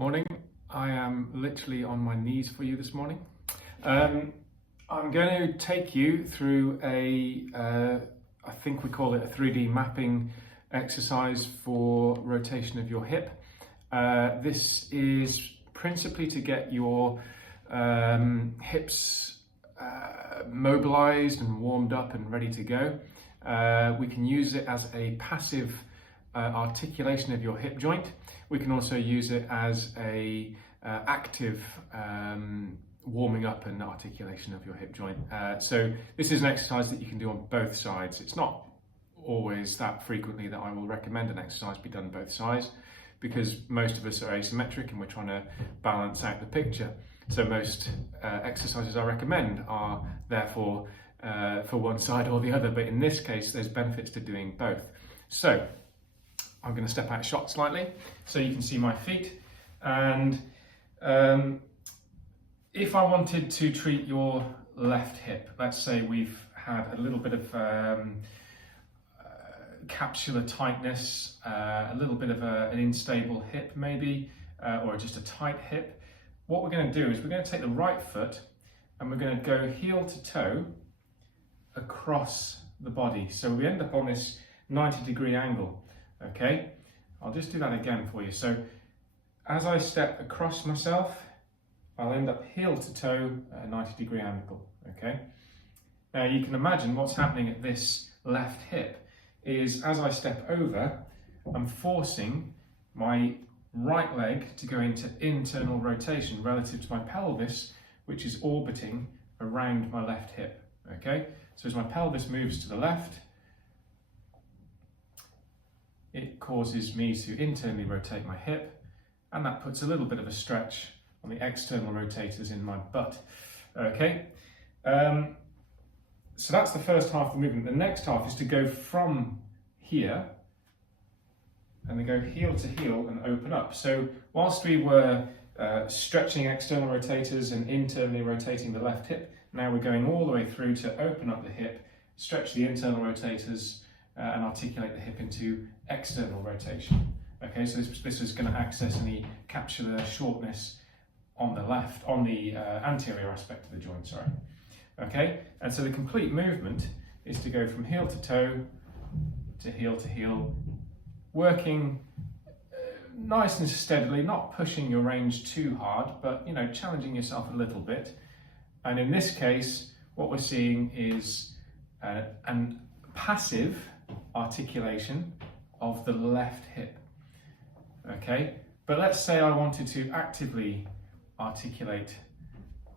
Morning. I am literally on my knees for you this morning. I'm going to take you through I think we call it a 3D mapping exercise for rotation of your hip. This is principally to get your hips mobilized and warmed up and ready to go. We can use it as a passive articulation of your hip joint. We can also use it as a active warming up and articulation of your hip joint. So this is an exercise that you can do on both sides. It's not always that frequently that I will recommend an exercise be done both sides, because most of us are asymmetric and we're trying to balance out the picture. So most exercises I recommend are therefore for one side or the other, but in this case there's benefits to doing both. So I'm going to step out shot slightly so you can see my feet, and if I wanted to treat your left hip, let's say we've had a little bit of capsular tightness, a little bit of an unstable hip maybe, or just a tight hip, what we're going to do is we're going to take the right foot and we're going to go heel to toe across the body. So we end up on this 90-degree angle. Okay, I'll just do that again for you. So as I step across myself, I'll end up heel to toe at a 90-degree angle. Okay, now you can imagine what's happening at this left hip is as I step over, I'm forcing my right leg to go into internal rotation relative to my pelvis, which is orbiting around my left hip. Okay, so as my pelvis moves to the left, it causes me to internally rotate my hip, and that puts a little bit of a stretch on the external rotators in my butt. Okay, so that's the first half of the movement. The next half is to go from here and then go heel to heel and open up. So whilst we were stretching external rotators and internally rotating the left hip, now we're going all the way through to open up the hip, stretch the internal rotators, and articulate the hip into external rotation. Okay, so this is going to access any capsular shortness on the left, on the anterior aspect of the joint, sorry. Okay, and so the complete movement is to go from heel to heel, working nice and steadily, not pushing your range too hard, but challenging yourself a little bit. And in this case, what we're seeing is an passive articulation of the left hip. Okay, but let's say I wanted to actively articulate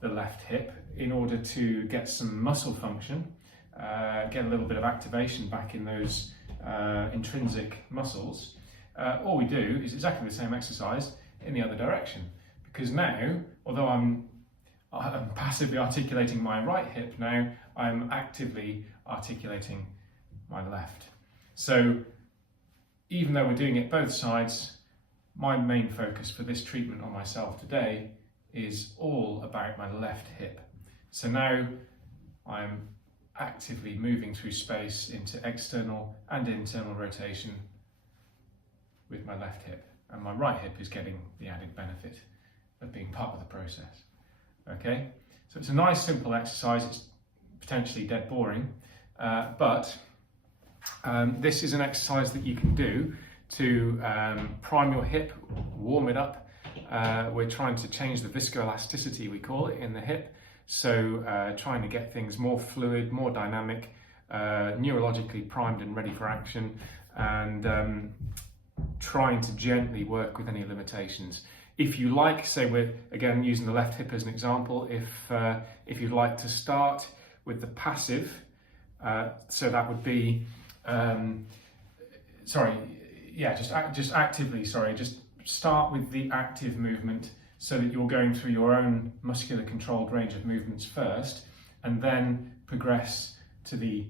the left hip in order to get some muscle function, get a little bit of activation back in those intrinsic muscles. All we do is exactly the same exercise in the other direction, because now, although I'm passively articulating my right hip, now I'm actively articulating my left. So even though we're doing it both sides, my main focus for this treatment on myself today is all about my left hip. So now I'm actively moving through space into external and internal rotation with my left hip, and my right hip is getting the added benefit of being part of the process. Okay, so it's a nice simple exercise. It's potentially dead boring, but this is an exercise that you can do to prime your hip, warm it up. We're trying to change the viscoelasticity, we call it, in the hip. So trying to get things more fluid, more dynamic, neurologically primed and ready for action, and trying to gently work with any limitations. If you like, say we're again using the left hip as an example, if you'd like to start with the passive, so that would be just start with the active movement, so that you're going through your own muscular controlled range of movements first, and then progress to the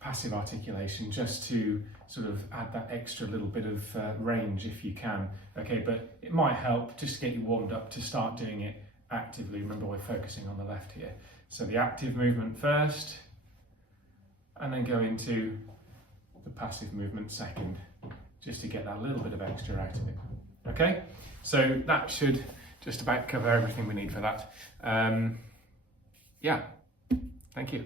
passive articulation, just to sort of add that extra little bit of range if you can. Okay, but it might help just to get you warmed up to start doing it actively. Remember, we're focusing on the left here. So the active movement first, and then go into the passive movement second, just to get that little bit of extra out of it. Okay, so that should just about cover everything we need for that. Yeah, thank you.